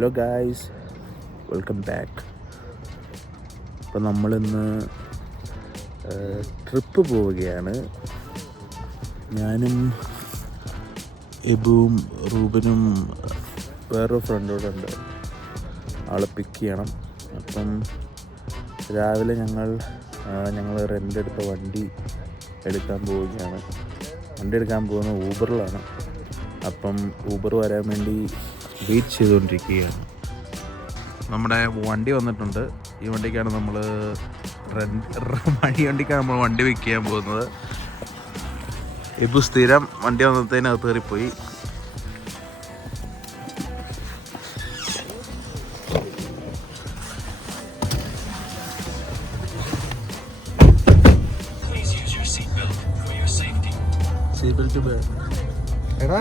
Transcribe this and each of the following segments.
Hello guys, welcome back. അപ്പോൾ നമ്മളിന്ന് trip പോവുകയാണ്. ഞാനും എബുവും റൂബനും വേറൊരു ഫ്രണ്ടോടുണ്ട്. ആളെ പിക്ക് ചെയ്യണം. അപ്പം രാവിലെ ഞങ്ങൾ റെൻ്റ് എടുത്ത വണ്ടി എടുക്കാൻ പോവുകയാണ്. വണ്ടി എടുക്കാൻ പോകുന്നത് ഊബറിലാണ്. അപ്പം ഊബർ വരാൻ വേണ്ടി വെയിറ്റ് ചെയ്തുകൊണ്ടിരിക്കുകയാണ്. നമ്മുടെ വണ്ടി വന്നിട്ടുണ്ട്. ഈ വണ്ടിക്കാണ് നമ്മൾ വണ്ടിക്കാണ് നമ്മൾ വണ്ടി വെക്ക് ചെയ്യാൻ പോകുന്നത്. ഇപ്പോൾ സ്ഥിരം വണ്ടി വന്നതിനകത്ത് കയറിപ്പോയി. സീറ്റ് ബെൽറ്റ് എടാ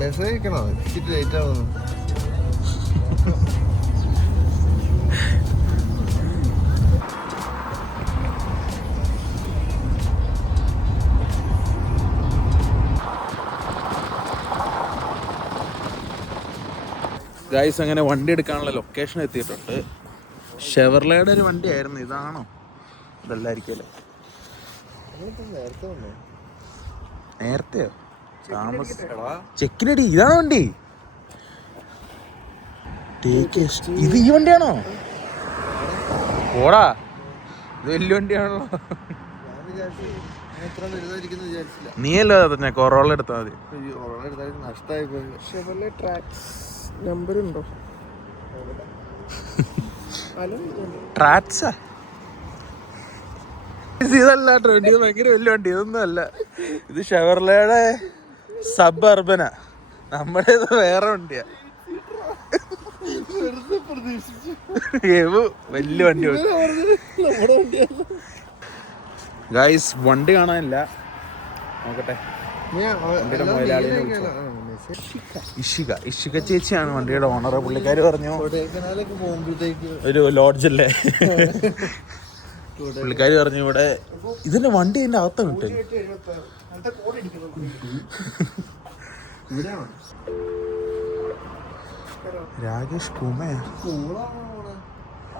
മെസ്സേജ് അയക്കണോ? ഇച്ചിരി ലേറ്റ് ആവുന്നു. ഗൈസ്, അങ്ങനെ വണ്ടി എടുക്കാനുള്ള ലൊക്കേഷൻ എത്തിയിട്ടുണ്ട്. ഷെവർലയുടെ ഒരു വണ്ടിയായിരുന്നു. ഇതാണോ? ഇതല്ലായിരിക്കുമല്ലോ. നേരത്തെയോ? ചെക്കിനടി. ഇതാണോ വണ്ടി? ഇത് ഈ വണ്ടിയാണോ? ഓടാ, ഇത് വലിയ വണ്ടിയാണല്ലോ. നീയല്ലോ തന്നെ കൊറോള എടുത്താൽ മതി. നമ്പറുണ്ടോ? ട്രാക്സാ? ഇതല്ല വണ്ടി, ഭയങ്കര വലിയ വണ്ടി. ഇതൊന്നും അല്ല. ഇത് ഷെവർലയുടെ സബ് അർബനാ. നമ്മുടെ വേറെ വണ്ടിയാ. വലിയ വണ്ടി. ഗൈസ്, വണ്ടി കാണാനില്ല. നോക്കട്ടെ. ഇഷിക ചേച്ചിയാണ് വണ്ടിയുടെ ഓണർ. പുള്ളിക്കാര് പറഞ്ഞു ഒരു ലോഡ്ജല്ലേ. പുള്ളിക്കാര് പറഞ്ഞു ഇവിടെ ഇതിന്റെ വണ്ടി അതിന്റെ അകത്താണ് കിട്ടും. രാകേഷ് കുമയാ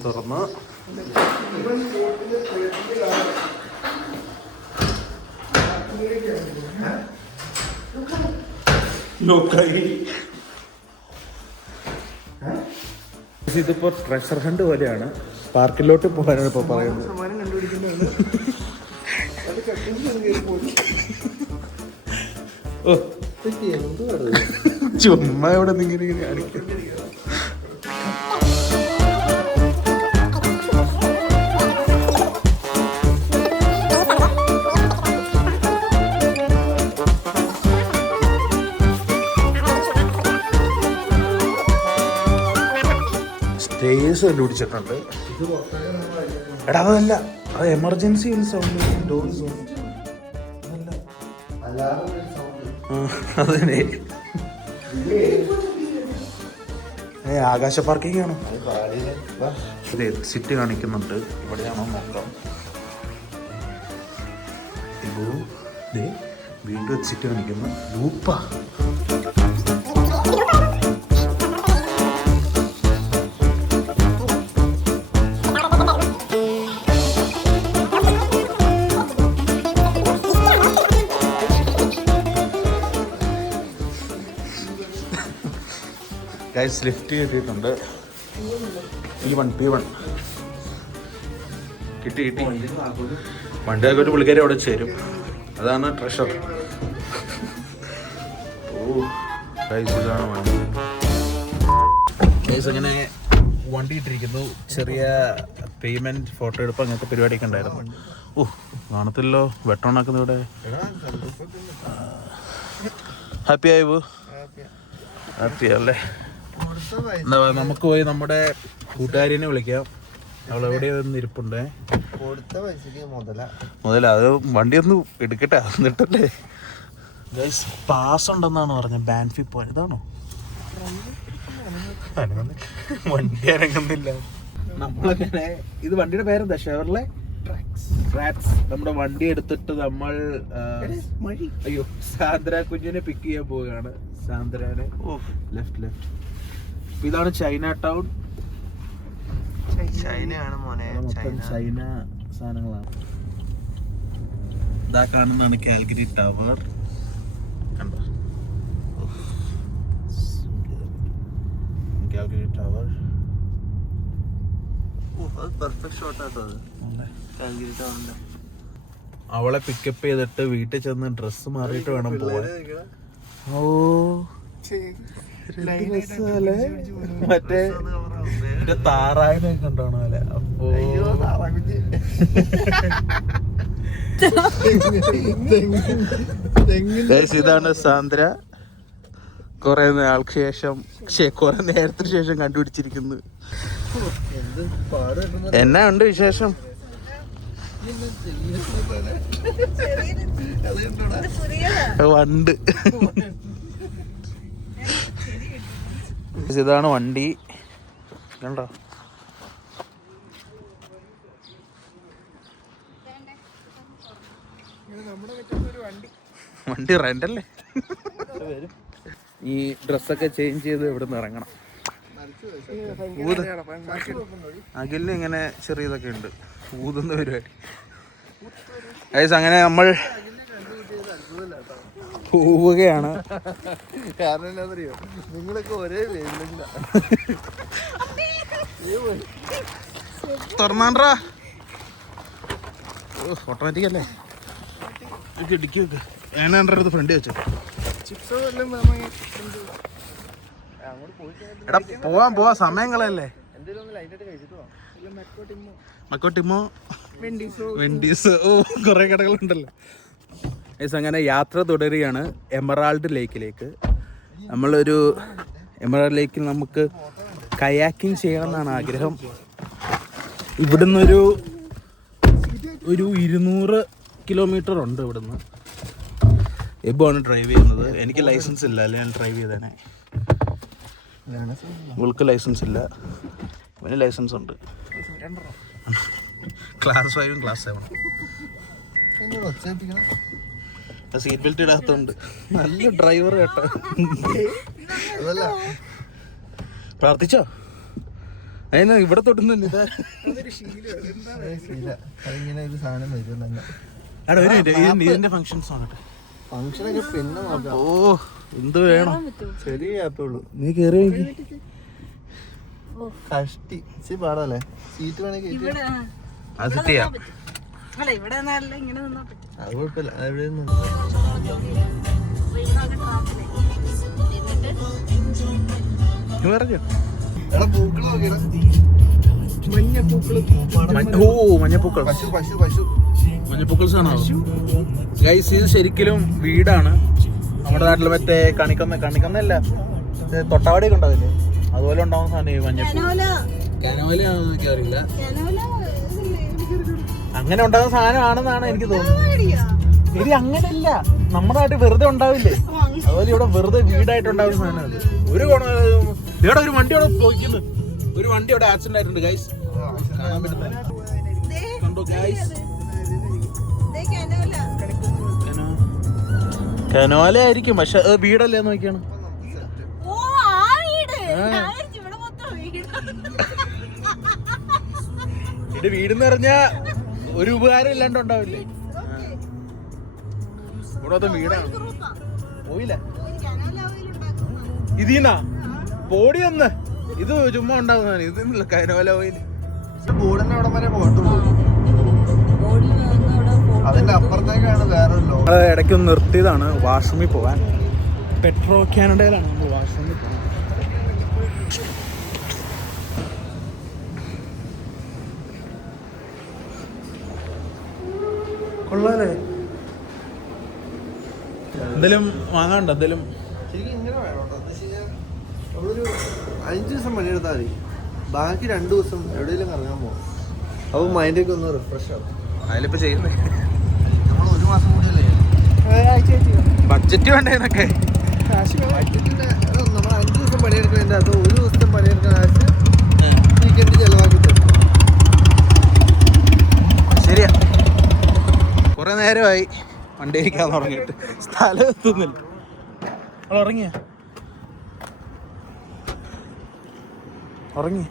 തുറന്ന് ഇതിപ്പോ ട്രഷർ ഹണ്ട് പോലെയാണ്. പാർക്കിലോട്ട് പോകാനാണ് ഇപ്പൊ പറയുന്നത്. ചുമ്മാ ഇവിടെ ഇങ്ങനെ കാണിക്കും. സ്റ്റേസ് കണ്ടുപിടിച്ചിട്ടുണ്ട്. എടാ അതല്ല, അത് എമർജൻസി സൗണ്ട്. ഡോർ സൗണ്ട് അതന്നെ. ആകാശ പാർക്കിംഗ് ആണോ? എക്സിറ്റ് കാണിക്കുന്നുണ്ട്. ഇവിടെയാണോ നോക്കാം. വീണ്ടും എക്സിറ്റ് കാണിക്കുന്നു. ലൂപ്പാ. ഗൈസ്, ലിഫ്റ്റ് കിട്ടിയിട്ടുണ്ട്. P1 കിട്ടി. വണ്ടിയൊക്കെ ഒരു പുള്ളിക്കാരി അവിടെ ചേരും. അതാണ് ട്രഷർ. ഗൈസ്, ഇതാണ് വണ്ടി. ഗൈസ്, അങ്ങനെ വണ്ടി ഇട്ടിരിക്കുന്നു. ചെറിയ പേയ്മെന്റ്, ഫോട്ടോ എടുപ്പ്, അങ്ങനത്തെ പരിപാടിയൊക്കെ ഉണ്ടായിരുന്നു. കാണത്തില്ലോ വെട്ടോണാക്കുന്ന ഇവിടെ. ഹാപ്പി ആയോ? ഹാപ്പി അല്ലേ? നമുക്ക് പോയി നമ്മുടെ കൂട്ടുകാരിനെ വിളിക്കാം. അവളെവിടെ ഇരിപ്പുണ്ടേ. മുതല അത് വണ്ടി ഒന്ന് എടുക്കട്ടെ, എന്നിട്ടല്ലേ. പാസ് ഉണ്ടെന്നാണ് പറഞ്ഞത്. ബാൻഫി പോവാൻ. ഇതാണോ? വണ്ടി അനങ്ങുന്നില്ല. നമ്മളങ്ങനെ ഇത് വണ്ടിയുടെ പേരെന്താ? Chevrolet tracks. നമ്മുടെ വണ്ടി എടുത്തിട്ട് നമ്മൾ സാന്ദ്ര കുഞ്ഞിനെ പിക്ക് ചെയ്യാൻ പോവുകയാണ്. സാന്ദ്രനെ ലെഫ്റ്റ് ഇതാണ് ചൈന ടൗൺ. ചൈനയാണ് മോനെ, ചൈന സാധനങ്ങളാണ്. ഇതാ കാണുന്നതാണ് കാൽഗരി ടവർ. കണ്ടോ കാൽഗരി ടവർ. പെർഫെക്റ്റ് ഷോട്ടാട്ടോ അത്, കാൽഗരി ടവറിന്റെ. അവളെ പിക്കപ്പ് ചെയ്തിട്ട് വീട്ടിൽ ചെന്ന് ഡ്രസ്സ് മാറിയിട്ട് വേണം പോവാൻ. ഓ മറ്റേ താറാവിനൊക്കെ ഉണ്ടാവണ പോലെ. അപ്പോ ഇതാണ് സാന്ദ്ര. കുറെ നാൾക്ക് ശേഷം, കുറെ നേരത്തിന് ശേഷം കണ്ടുപിടിച്ചിരിക്കുന്നു. എന്നാ ഉണ്ട് വിശേഷം? വണ്ട്. ഇതാണ് വണ്ടി. കണ്ടോ വണ്ടി റെന്റല്ലേ. ഈ ഡ്രസ്സൊക്കെ ചേഞ്ച് ചെയ്ത് ഇവിടെ നിന്ന് ഇറങ്ങണം. അഖിലിന് ഇങ്ങനെ ചെറിയതൊക്കെ ഉണ്ട്, ഊതുന്ന പരിപാടി. അങ്ങനെ നമ്മൾ പോവുകയാണ്. കാരണം എന്താണെന്നറിയോ, നിങ്ങളൊക്കെ ഒരേ തുറന്നാണ്ടാ ഓട്ടോമാറ്റിക് അല്ലേ. ഇടുക്കി വെക്ക്. ഞാനെടുത്ത് ഫ്രണ്ട് വെച്ചു. എടാ പോവാ സമയം കളയല്ലേ. മക്കോട്ടിമോ വെണ്ടീസ്. ഓ കുറെ കടകളുണ്ടല്ലോ. അങ്ങനെ യാത്ര തുടരുകയാണ് എമറാൾഡ് ലേക്കിലേക്ക്. നമ്മളൊരു എമറാൾഡ് ലേക്കിൽ നമുക്ക് കയാക്കിങ് ചെയ്യണം എന്നാണ് ആഗ്രഹം. ഇവിടുന്ന് ഒരു 200 കിലോമീറ്റർ ഉണ്ട് ഇവിടുന്ന്. എബുവാണ് ഡ്രൈവ് ചെയ്യുന്നത്. എനിക്ക് ലൈസൻസ് ഇല്ല, അല്ലെ ഞാൻ ഡ്രൈവ് ചെയ്തേനെ. ഇവൾക്ക് ലൈസൻസ് ഇല്ല, ഇവന് ലൈസൻസ് ഉണ്ട്. Class 5 class 7. സീറ്റ് ബെൽറ്റ് ഇടാത്തോണ്ട്. നല്ല ഡ്രൈവർ കേട്ടോ. പ്രാർത്ഥിച്ചോ? അതിന് ഇവിടെ തൊട്ടുന്നില്ല. ഇതിന്റെ ഫങ്ഷൻസ് ആകട്ടെ. ഓ എന്ത് വേണം, ശരിയാത്തുള്ളൂ. നീ കേറി കഷ്ടി പാടല്ലേ. സീറ്റ് വേണമെങ്കിൽ അത് സെറ്റ് ചെയ്യാം. അത് കുഴപ്പമില്ല. എവിടെ പറഞ്ഞു മഞ്ഞപ്പൂക്കൾ. മഞ്ഞപ്പൂക്കൾ സാധനം ഗൈസ്. ഇത് ശരിക്കും വീടാണ്. നമ്മുടെ നാട്ടിൽ മറ്റേ കണിക്കൊന്നല്ല, തൊട്ടാവാടിയൊക്കെ ഉണ്ടാവില്ലേ, അതുപോലെ ഉണ്ടാവുന്ന സാധനം ഈ മഞ്ഞപ്പൂ. കനോല അറിയില്ല, അങ്ങനെ ഉണ്ടാകുന്ന സാധനമാണെന്നാണ് എനിക്ക് തോന്നുന്നത്. ഇത് അങ്ങനെയല്ല, നമ്മുടെ നാട്ടിൽ വെറുതെ ഉണ്ടാവില്ലേ, അതുപോലെ ഇവിടെ വെറുതെ വീടായിട്ടുണ്ടാവുന്ന സാധനം. അത് ഒരു ഇവിടെ ഒരു വണ്ടി അവിടെ പോയിക്കുന്നു. ഒരു വണ്ടി അവിടെ ആക്സിഡന്റ് ആയിട്ടുണ്ട് ഗൈസ്. കാണാൻ പറ്റുന്നില്ല. കണ്ടോ ഗൈസ്, കനോല ആയിരിക്കും, പക്ഷെ വീടല്ലേ നോക്കിയാണ്. ഇത് വീടെന്ന് പറഞ്ഞാ ഒരു ഉപകാരം ഇല്ലാണ്ട് ഉണ്ടാവില്ലേ. ഇവിടെ വീടാണ്. പോയില്ല ഇതിന്നാ പോടി ഒന്ന്. ഇത് ചുമ്മാ ഉണ്ടാകുന്നതാണ്. ഇതൊന്നുമില്ല കനോല ഓയിൽ. ബോർഡിന്റെ അവിടെ വരെ പോയിട്ടുള്ളൂ. അതിന്റെ അപ്പുറത്തേക്കാണ് വേറെ. ഇടയ്ക്ക് ഒന്ന് നിർത്തിയതാണ് വാഷ്റൂമിൽ പോകാൻ. പെട്രോ കാനഡയിലാണ് നമ്മൾ വാഷ്റൂമിൽ പോകാൻ. കൊള്ളാലേ. എന്തേലും വാങ്ങാണ്ടോ? എന്തേലും ശരിക്കും ഇങ്ങനെ വേണം. നമ്മളൊരു 5 ദിവസം പണിയെടുത്താൽ മതി, ബാക്കി 2 ദിവസം എവിടെയെങ്കിലും ഇറങ്ങാൻ പോകും. അപ്പോൾ മൈൻഡൊക്കെ ഒന്ന് റിഫ്രഷ് ആവും. അതിലിപ്പോൾ ചെയ്യുന്നത് നമ്മൾ 1 മാസം കൂടിയല്ലേ ബഡ്ജറ്റ് വേണ്ടേന്നൊക്കെ. ബഡ്ജറ്റിൻ്റെ നമ്മൾ 5 ദിവസം പണിയെടുക്കുന്നതിൻ്റെ അത് 1 ദിവസത്തെ പണിയെടുക്കുന്ന കാശ് വീക്കെൻഡ് ചിലവാക്കി തരും. ശരിയാ. കുറെ നേരമായി വണ്ടി ഇരിക്കാൻ തുടങ്ങിയിട്ട്, സ്ഥലം എത്തുന്നില്ല. അവൾ ഇറങ്ങിയ ഉറങ്ങി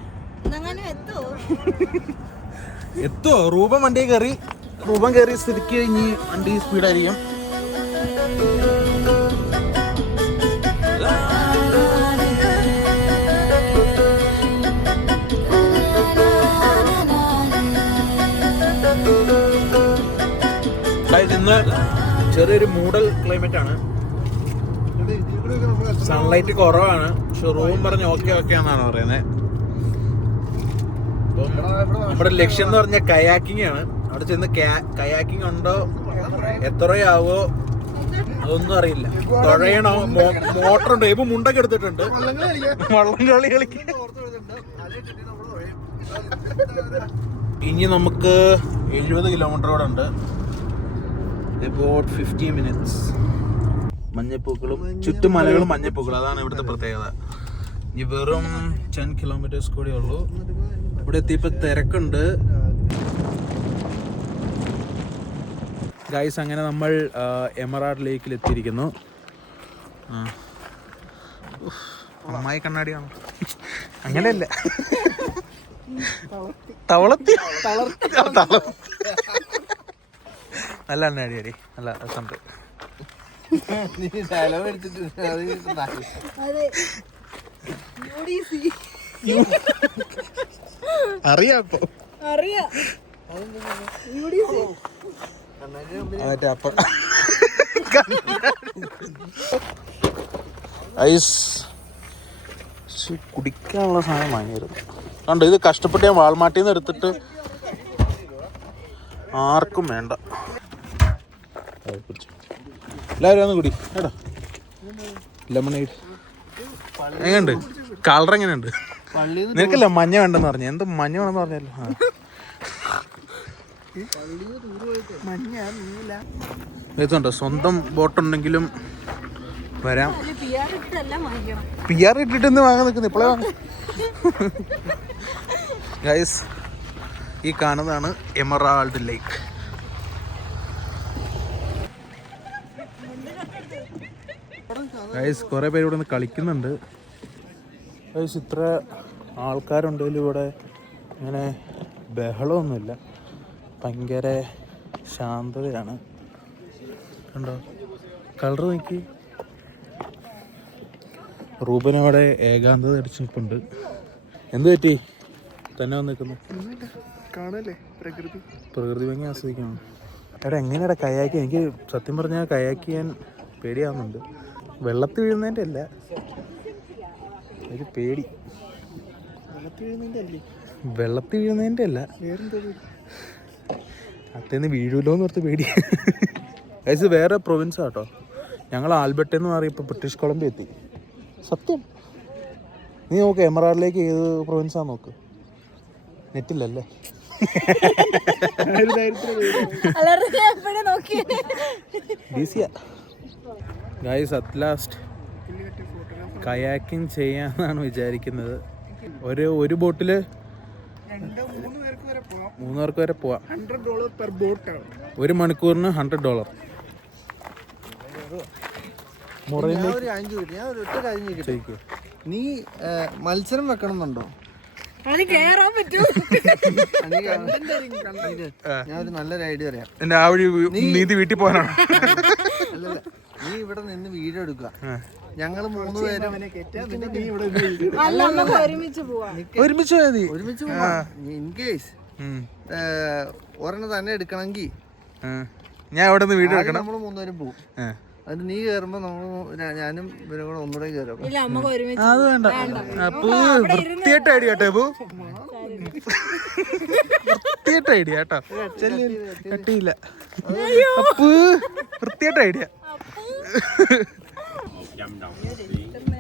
എത്തോ? റൂപം വണ്ടി കയറി. റൂപം കയറിയ സ്ഥിതിക്ക് ഇനി വണ്ടി സ്പീഡായിരിക്കും. ഇന്ന് ചെറിയൊരു മൂഡൽ ക്ലൈമറ്റ് ആണ്. സൺലൈറ്റ് കുറവാണ്. പക്ഷെ റൂം പറഞ്ഞ് ഓക്കെ ആണെന്നാണ് പറയുന്നത്. അപ്പം നമ്മുടെ ലക്ഷ്യം എന്ന് പറഞ്ഞാൽ കയാക്കിംഗ് ആണ്. അവിടെ ചെന്ന് കയാക്കിംഗ് ഉണ്ടോ, എത്രയാവോ അതൊന്നും അറിയില്ല. തുഴയണോ, മോട്ടറുണ്ടോ? ഇപ്പൊ മുണ്ടൊക്കെ എടുത്തിട്ടുണ്ട്. വള്ളംകളി കളിക്കാൻ ഇനി നമുക്ക് 70 കിലോമീറ്റർ കൂടെ ഉണ്ട്. About 50 minutes. മഞ്ഞപ്പൂക്കളും ചുറ്റും മലകളും മഞ്ഞപ്പൂക്കളും, അതാണ് ഇവിടുത്തെ പ്രത്യേകത. ഇനി വെറും 10 കിലോമീറ്റേഴ്സ് കൂടെ ഉള്ളൂ. ഇവിടെ എത്തിയപ്പോൾ തിരക്കുണ്ട്. ഗൈസ്, അങ്ങനെ നമ്മൾ എമറാൾഡ് ലേക്കിൽ എത്തിയിരിക്കുന്നു. അമ്മായി കണ്ണാടിയാണോ? അങ്ങനെയല്ല, തവളത്തി നല്ല കണ്ണാടി അടി, നല്ല രസമുണ്ട്. അറിയാപ്പോ ഐസ് കുടിക്കാനുള്ള സാധനം വാങ്ങിയിരുന്നു. കണ്ടോ, ഇത് കഷ്ടപ്പെട്ട് ഞാൻ വാൾമാർട്ടിൽ നിന്ന് എടുത്തിട്ട് ആർക്കും വേണ്ട. എല്ലാവരും ഒന്ന് കുടി കേട്ടോ. ലെമണേഡ് എങ്ങനെയുണ്ട്? കളർ എങ്ങനെയുണ്ട്? നിനക്കല്ല മഞ്ഞ വേണ്ടെന്ന് പറഞ്ഞു. എന്ത് മഞ്ഞ വേണമെന്ന് പറഞ്ഞല്ലോ. ഇതുണ്ടോ, സ്വന്തം ബോട്ടുണ്ടെങ്കിലും വരാം. PR ഇട്ടിട്ട് വാങ്ങാൻ നിൽക്കുന്നു. ഇപ്പോഴേ വാങ്ങാം. ഗൈസ്, ഈ കാണുന്നതാണ് എമറാൾഡ് ലേക്ക്. ഗൈസ്, കുറേ പേര് ഇവിടെ നിന്ന് കളിക്കുന്നുണ്ട്. ഗൈസ്, ഇത്ര ആൾക്കാരുണ്ടെങ്കിലും ഇവിടെ ഇങ്ങനെ ബഹളമൊന്നുമില്ല. ഭയങ്കര ശാന്തതയാണ്. കണ്ടോ, കളർ നോക്കി. റൂബനവിടെ ഏകാന്തത അടിച്ച് നിൽപ്പുണ്ട്. എന്ത് പറ്റി തന്നെ വന്ന് നിൽക്കുന്നു? പ്രകൃതി ഭംഗി ആസ്വദിക്കണം. എടാ, എങ്ങനെയാടാ കയാക്കി? എനിക്ക് സത്യം പറഞ്ഞാൽ കയാക്ക് ചെയ്യാൻ പേടിയാവുന്നുണ്ട്. വെള്ളത്തിൽ വീഴുന്നതിൻ്റെ അല്ല, ഒരു പേടി. വെള്ളത്തിൽ വീഴുന്നതിൻ്റെ അല്ല, അത്തേന്ന് വീഴൂല്ലോ എന്ന് ഓർത്ത് പേടി. ഗൈസ്, വേറെ പ്രൊവിൻസാണ് കേട്ടോ. ഞങ്ങൾ ആൽബർട്ട് എന്ന് മാറി ഇപ്പോൾ ബ്രിട്ടീഷ് കൊളംബിയ എത്തി. സത്യം. നീ നോക്ക്, എമറാൾഡിലേക്ക് ഏത് പ്രൊവിൻസാന്ന് നോക്ക്. നെറ്റില്ലല്ലേ? ഗൈസ്, അറ്റ് ലാസ്റ്റ് കയാക്കിംഗ് ചെയ്യാന്നാണ് വിചാരിക്കുന്നത്. ഒരു ബോട്ടിൽ 3 പേർക്ക് വരെ പോവാം. $1 മണിക്കൂറിന് $100. നീ മത്സരം വെക്കണമെന്നുണ്ടോ? ഞാനൊരു നല്ലൊരു ഐഡിയ പറയാം. എന്റെ ആ വഴി നീതി വീട്ടിൽ പോകാനാണ്. അല്ലല്ല, നീ ഇവിടെ നിന്ന് വീഡിയോ എടുക്കുക. ഞങ്ങള് 3 പേരും ഒരുമിച്ച് പോവാ. ഇൻ കേസ് ഒരെണ്ണം തന്നെ എടുക്കണമെങ്കിൽ ഞാൻ ഇവിടെ നിന്ന് വീഡിയോ എടുക്കണം. നമ്മള് 3 പേരും പോകും. അത് നീ കേറുമ്പോ ഞാനും ഇവരും കൂടെ ഒന്നുകൂടെ കയറും. അത് വേണ്ട. അപ്പൊ വൃത്തിയായിട്ട് ഐഡിയ കേട്ടോ. അപ്പൊ വൃത്തിയായിട്ട് ഐഡിയ കേട്ടോ. കട്ടിയില്ല. അപ്പൊ വൃത്തിയായിട്ട് ഐഡിയ.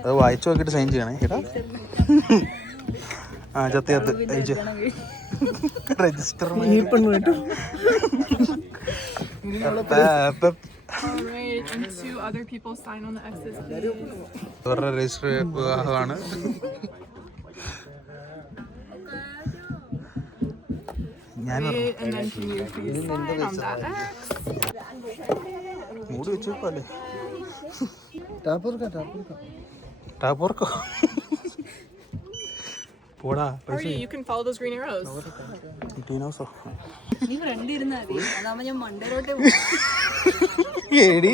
അത് വായിച്ചു നോക്കിട്ട് സൈൻ ചെയ്യണേ കേട്ടോ. ആ ചത്തി അയച്ചു രജിസ്റ്റർ കേട്ടോ. Alright, and 2 other people sign on the X's, please. Register വിവാഹമാണ്. ഞാൻ And then can you please sign on that X? മൂടി വെച്ചേക്കല്ലേ. ടാപ്പോർക്കോ പോടാ Or you can follow those green arrows. ടീനോസോ നീ ഫ്രണ്ട് ഇരുന്നാ മതി അതാവുമ്പോ ഞാൻ മണ്ടയിലോട്ട് എടി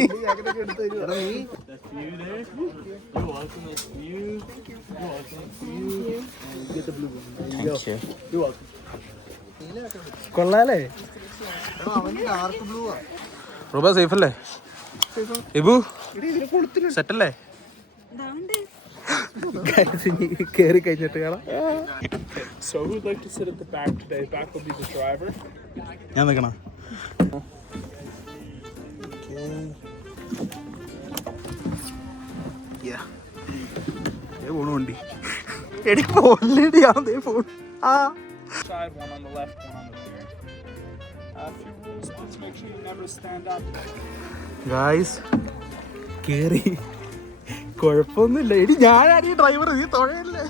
കൊള്ളാലേ ഡാർക്ക് ബ്ലൂ ആ. റൂബ സേഫ് അല്ലേ ഇബു സെറ്റല്ലേ കേറി കഴിഞ്ഞിട്ട് കാണാം. So who would like to sit at the back today? Back will be the driver. ഞാൻ നിൽക്കണം. പോണു വണ്ടി എടി ഫോണിലേടി അതേ ഫോൺ ആ Side, one on the left, one on the rear. A few rules, please make sure you never stand up. Guys കേറി കുഴപ്പമൊന്നുമില്ല. എടി ഞാനാണ് ഈ ഡ്രൈവർ, നീ തുഴയല്ലേ?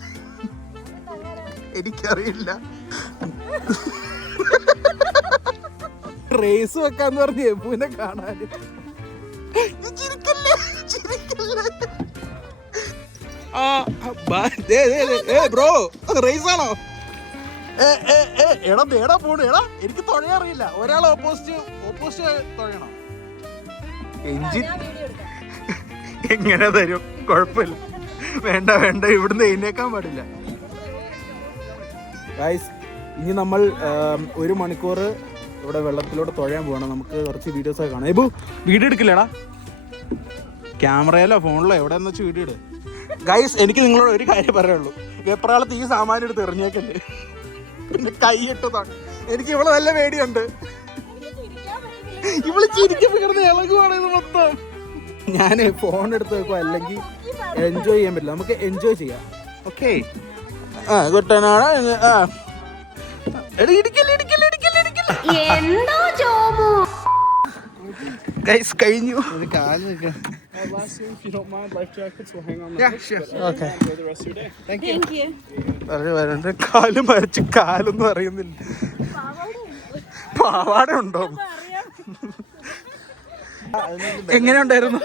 എനിക്കറിയില്ല. റേസ് വെക്കാന്ന് പറഞ്ഞ് എബുവിനെ കാണാന്. ബ്രോ റേസ് ആണോ? എടാ നേടാ പോണു. എടാ എനിക്ക് തുഴയറിയില്ല. ഒരാൾ ഓപ്പോസിറ്റ് തുഴയണം. എഞ്ചിൻ എങ്ങനെ തരും? കുഴപ്പമില്ല, വേണ്ട വേണ്ട, ഇവിടുന്ന് എഴുന്നേക്കാൻ പാടില്ല. ഗൈസ് ഇനി നമ്മൾ 1 മണിക്കൂർ ഇവിടെ വെള്ളത്തിലൂടെ തുഴയാൻ പോകണം. നമുക്ക് കുറച്ച് വീഡിയോസൊക്കെ കാണാം. ഇപ്പൊ വീഡിയോ എടുക്കില്ലടാ, ക്യാമറയിലോ ഫോണിലോ എവിടെയെന്ന് വെച്ച് വീഡിയോ ഇട്. ഗൈസ് എനിക്ക് നിങ്ങളോട് ഒരു കാര്യം പറയുള്ളൂ, വെപ്രാളത്ത് ഈ സാമാനം എടുത്ത് എറിഞ്ഞേക്കല്ലേ. പിന്നെ കൈയിട്ടതാണ്. എനിക്ക് ഇവളെ നല്ല പേടിയുണ്ട്. ഇവള് ചിരിക്കുമ്പോ കിടന്ന് ഇളകുവാണ് ഇത് മൊത്തം. ഞാൻ ഫോൺ എടുത്ത് വെക്കുക, അല്ലെങ്കിൽ എൻജോയ് ചെയ്യാൻ പറ്റില്ല. നമുക്ക് എൻജോയ് ചെയ്യാം. ഓക്കെ കുട്ടനാണ്. ഗൈസ് കഴിഞ്ഞു. ഒരു കാല് നിൽക്കാം. Last thing, if you don't mind, life jackets will hang on the Yeah, hook, sure. but Okay. enjoy the rest of your day. Thank you. വരണ്ട. കാല് മരച്ച് കാലൊന്നും അറിയുന്നില്ല. പാവാട ഉണ്ടോ? എങ്ങനെയുണ്ടായിരുന്നു?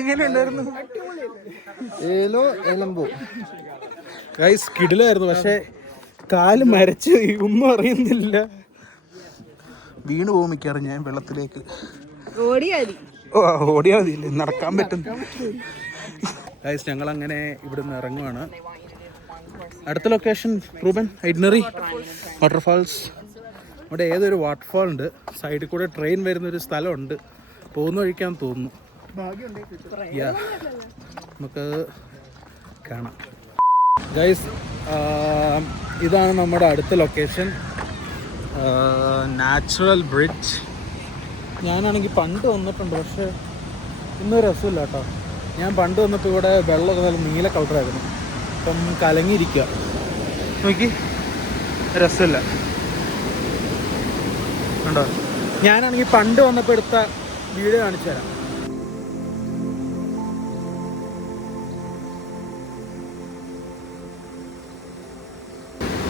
എങ്ങനെയുണ്ടായിരുന്നു? ഏലോ എലമ്പോ ഗൈസ് കിടിലായിരുന്നു. പക്ഷെ കാല് മരച്ച് ഒന്നും അറിയുന്നില്ല. വീണ് പോകും മിക്കവാറും ഞാൻ വെള്ളത്തിലേക്ക്. ഓടിയാതി ഓടിയാൽ മതിയില്ലേ, നടക്കാൻ പറ്റും. ഗൈസ് ഞങ്ങളങ്ങനെ ഇവിടുന്ന് ഇറങ്ങുവാണ്. അടുത്ത ലൊക്കേഷൻ റൂബൻ ഐറ്റ്നറി വാട്ടർഫാൾസ്. അവിടെ ഏതൊരു വാട്ടർഫാൾ ഉണ്ട്, സൈഡിൽ കൂടെ ട്രെയിൻ വരുന്നൊരു സ്ഥലമുണ്ട്. പോകുന്ന വഴിക്കാന്ന് തോന്നുന്നു. നമുക്ക് കാണാം. ഗൈസ് ഇതാണ് നമ്മുടെ അടുത്ത ലൊക്കേഷൻ, നാച്ചുറൽ ബ്രിഡ്ജ്. ഞാനാണെങ്കിൽ പണ്ട് വന്നിട്ടുണ്ട്, പക്ഷേ ഇന്നും രസമില്ല കേട്ടോ. ഞാൻ പണ്ട് വന്നപ്പോൾ ഇവിടെ വെള്ളമൊക്കെ നല്ല നീല കളറായിരുന്നു. ഇപ്പം കലങ്ങിയിരിക്കുക. നോക്കി, രസമില്ല കണ്ടോ. ഞാനാണെങ്കിൽ പണ്ട് വന്നപ്പോൾ എടുത്ത വീഡിയോ കാണിച്ചു തരാം.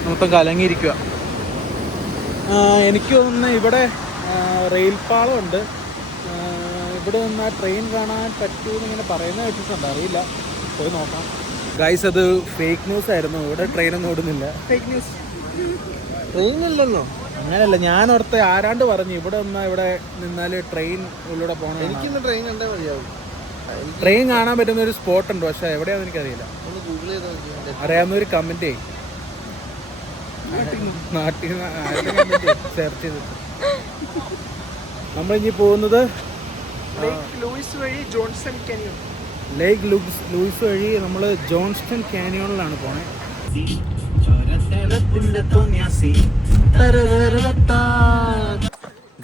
മൊത്തം കലങ്ങിയിരിക്കുക. എനിക്ക് തോന്നുന്നു ഇവിടെ റെയിൽ പാളമുണ്ട്. ഇവിടെ നിന്ന് ട്രെയിൻ കാണാൻ പറ്റുമെന്ന് ഇങ്ങനെ പറയുന്നത് കേട്ടിട്ടുണ്ട്, അറിയില്ല. പോയി നോക്കാം. ഗൈസ് അത് ഫേക്ക് ന്യൂസ് ആയിരുന്നു. ഇവിടെ ട്രെയിനൊന്നും ഓടുന്നില്ല. Fake news. ട്രെയിനില്ലല്ലോ. അങ്ങനെയല്ല, ഞാൻ ഓർത്ത് ആരാണ്ട് പറഞ്ഞു ഇവിടെ നിന്നാൽ ട്രെയിൻ ഉള്ളിലൂടെ പോകണം. എനിക്കിന്ന് ട്രെയിൻ കണ്ടേ മതിയാവും. ട്രെയിൻ കാണാൻ പറ്റുന്ന ഒരു സ്പോട്ട് ഉണ്ട്, പക്ഷെ എവിടെയാണെന്ന് എനിക്കറിയില്ല. ഒന്ന് ഗൂഗിൾ ചെയ്ത് നോക്കി. അറിയാവുന്നൊരു കമന്റ് ചെയ്യും, നാട്ടിൽ സെർച്ച് ചെയ്തിട്ട്. നമ്മളിനി പോകുന്നത് ലേക്ക് ലൂയിസ് വഴി നമ്മൾ ജോൺസ്റ്റൺ കാനിയോണിലാണ് പോണേ.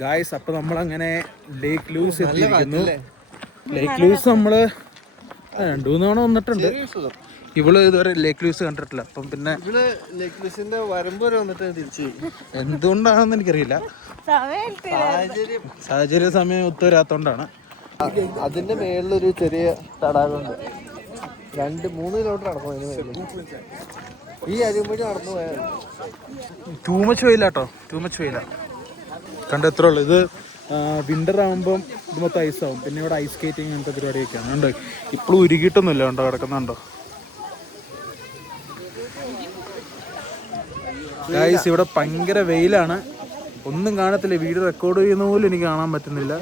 ഗായ്സ് അപ്പൊ നമ്മളങ്ങനെ ലേക്ക് ലൂയിസ് എത്തിയിരിക്കുന്നു. ലേക്ക് ലൂയിസ് നമ്മള് 2-3 തവണ വന്നിട്ടുണ്ട്. ഇവള് ഇതുവരെ ലേക്ക് ലൂയിസ് കണ്ടിട്ടില്ല. അപ്പം പിന്നെ ഇവിടെ ലേക്ക് ലൂയിസിന്റെ വരമ്പ് വരെ വന്നിട്ട് തിരിച്ചു. എന്തുകൊണ്ടാണെന്ന് എനിക്കറിയില്ല. സാഹചര്യം സാഹചര്യ സമയം ഒത്തുവരാത്തോണ്ടാണ്. അതിന്റെ മേളിലൊരു ചെറിയ തടാകമുണ്ട്. 2-3 കിലോമീറ്റർ നടക്കും അതിന് മേളിൽ. ഈ അരിമ്പഴി നടന്നു പോയാൽ ടൂ മച്ച് വെയില കേട്ടോ, ടൂ മച്ച് വെയില. കണ്ട എത്ര ഉള്ളു. ഇത് വിന്റർ ആകുമ്പം ഇത് മൊത്തം ഐസാവും. പിന്നെ ഇവിടെ ഐസ് സ്കേറ്റിങ് അങ്ങനത്തെ പരിപാടിയൊക്കെയാണ്. കണ്ടോ ഇപ്പോഴും ഉരുകിയിട്ടൊന്നുമില്ല. കണ്ടോ കിടക്കുന്നുണ്ടോ. ഗൈസ് ഇവിടെ ഭയങ്കര വെയിലാണ്, ഒന്നും കാണത്തില്ല. വീഡിയോ റെക്കോർഡ് ചെയ്യുന്ന പോലും എനിക്ക് കാണാൻ പറ്റുന്നില്ല.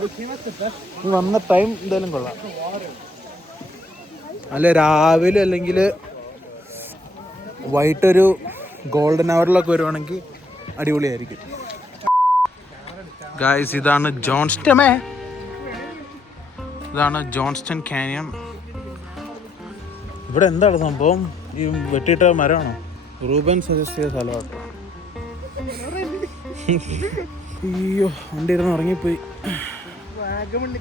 വന്ന ടൈം എന്തായാലും കൊള്ളാം. അല്ല രാവിലെ അല്ലെങ്കിൽ വൈകിട്ടൊരു ഗോൾഡൻ അവറിലൊക്കെ വരുവാണെങ്കിൽ അടിപൊളിയായിരിക്കും. ഗൈസ് ഇതാണ് ജോൺസ്റ്റൺ കാനിയൻ. ഇവിടെ എന്താണ് സംഭവം? ഈ വെട്ടിയിട്ട മരമാണോ? റൂബൻ സജസ്റ്റ് ചെയ്ത സ്ഥലമാട്ടോ. അയ്യോ വണ്ടി ഇരുന്ന് ഇറങ്ങിപ്പോയി. വാഗമൺ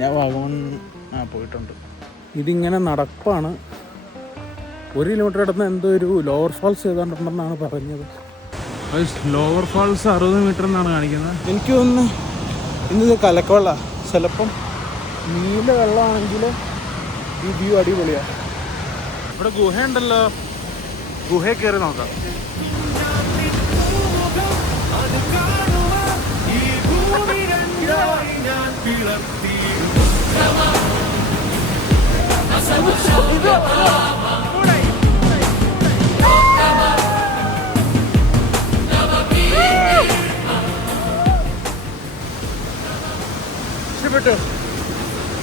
ഞാൻ വാഗമൺ പോയിട്ടുണ്ട്. ഇതിങ്ങനെ നടപ്പാണ്. 1 കിലോമീറ്റർ അടുത്ത് എന്തോ ഒരു ലോവർ ഫാൾസ് ചെയ്തുകൊണ്ടുണ്ടെന്നാണ് പറഞ്ഞത്. ലോവർ ഫാൾസ് 60 മീറ്റർ എന്നാണ് കാണിക്കുന്നത്. എനിക്ക് തോന്നുന്നു ഇന്നത് കലക്കവെള്ള. ചിലപ്പം നീല വെള്ളമാണെങ്കിൽ ഈ വ്യൂ അടിപൊളിയാണ്. ഇവിടെ ഗുഹയുണ്ടല്ലോ, ഗുഹയിൽ കയറി നോക്കാം. ഇഷ്ടപ്പെട്ടു.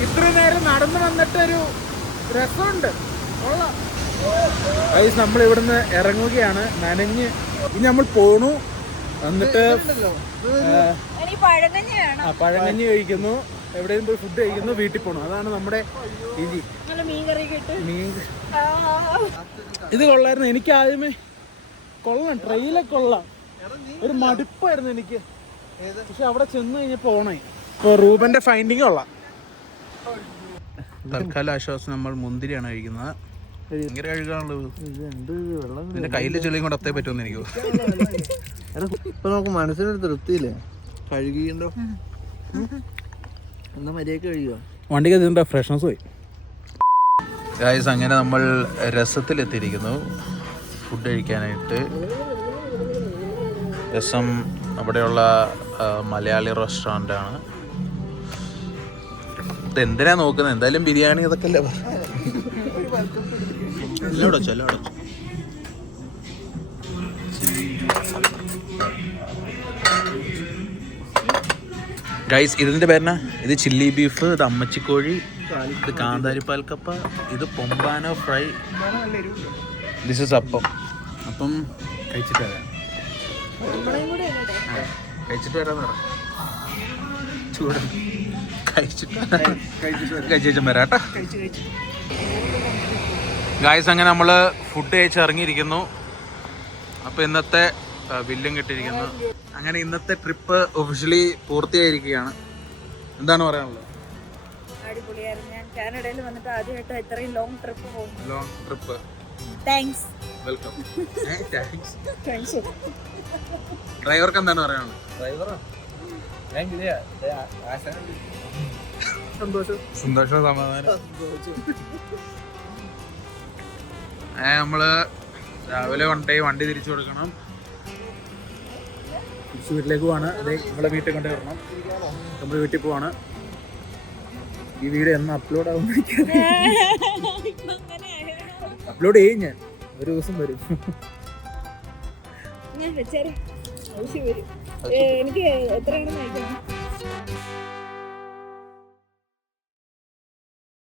ഇത്ര നേരം നടന്നു വന്നിട്ടൊരു രസമുണ്ട്. നമ്മൾ ഇവിടുന്ന് ഇറങ്ങുകയാണ് നനഞ്ഞ്. ഇനി നമ്മൾ പോണു, എന്നിട്ട് പഴങ്കഞ്ഞി കഴിക്കുന്നു, എവിടെയും പോയി ഫുഡ് കഴിക്കുന്നു, വീട്ടിൽ പോണു. അതാണ് നമ്മുടെ രീതി. ഇത് കൊള്ളായിരുന്നു. എനിക്ക് ആദ്യമേ കൊള്ളാം, ട്രെയിലൊക്കെ കൊള്ളാം. ഒരു മടുപ്പായിരുന്നു എനിക്ക്, പക്ഷെ അവിടെ ചെന്ന് കഴിഞ്ഞപ്പോ ഓണായി. ഇപ്പൊ റൂബന്റെ ഫൈൻഡിങ് കൊള്ളാം. തൽക്കാല ആശ്വാസം നമ്മൾ മുന്തിരിയാണ് കഴിക്കുന്നത്. ഭയങ്കര കഴുകാനുള്ളത്. ഇതിന്റെ കയ്യിലെ ചെളിയും കൂടെ അത്തേ പറ്റുമെന്ന് എനിക്ക്. ഇപ്പൊ നമുക്ക് മനസ്സിനൊരു തൃപ്തിയില്ലേ? കഴുകിണ്ടോ എന്നാ മര്യാദക്ക് കഴുകുക. വണ്ടിക്ക് ഇതിന്റെ ഫ്രഷ്നസ് പോയി. ഗൈസ് അങ്ങനെ നമ്മൾ രസത്തിലെത്തിയിരിക്കുന്നു ഫുഡ് കഴിക്കാനായിട്ട്. രസം അവിടെയുള്ള മലയാളി റെസ്റ്റോറൻ്റ് ആണ്. ഇതെന്തിനാ നോക്കുന്നത്? എന്തായാലും ബിരിയാണി അതൊക്കെ അല്ലേ. ഗൈസ് ഇതിന്റെ പേരെന്നാ? ഇത് ചില്ലി ബീഫ്, ഇത് അമ്മച്ചിക്കോഴി, ഇത് കാന്താരി പാൽക്കപ്പ, ഇത് പൊമ്പാനോ ഫ്രൈ, ദിസ് ഇസ് അപ്പം. അപ്പം കഴിച്ചിട്ട് വരാം. കഴിച്ചിട്ട് വരാന്ന് പറ. ചൂട് കഴിച്ചു വരാട്ടോ. ഗായ്സ് അങ്ങനെ നമ്മൾ ഫുഡ് കഴിച്ച് ഇറങ്ങിയിരിക്കുന്നു. അപ്പോൾ ഇന്നത്തെ ബില്ലും കിട്ടിയിരിക്കുന്നു. അങ്ങനെ ഇന്നത്തെ ട്രിപ്പ് ഒഫീഷ്യലി പൂർത്തിയായിരിക്കുകയാണ്. എന്താണ് പറയാനുള്ളത്? അടിപൊളിയായിരുന്നു. ഞാൻ കാനഡയിൽ വന്നിട്ട് ആദ്യമായിട്ട് ഇത്രയും ലോങ് ട്രിപ്പ് പോകുന്നു. Long trip. Thanks. Welcome. Thanks. ഡ്രൈവർക്ക് എന്താണ് പറയാനുള്ളത്? സന്തോഷം സമാധാനം. നമ്മള് രാവിലെ വണ്ടി തിരിച്ചു കൊടുക്കണം. തിരിച്ച് വീട്ടിലേക്ക് പോവാണ്. അതെ നമ്മളെ വീട്ടിൽ കൊണ്ട് വരണം. നമ്മൾ വീട്ടിൽ പോവാണ്. ഈ വീഡിയോ എന്ന് അപ്ലോഡ് ആവും? അപ്ലോഡ് ചെയ്യും ഞാൻ. ഒരു ദിവസം വരും. എനിക്ക് എത്രയാണെന്ന് അയക്കണം.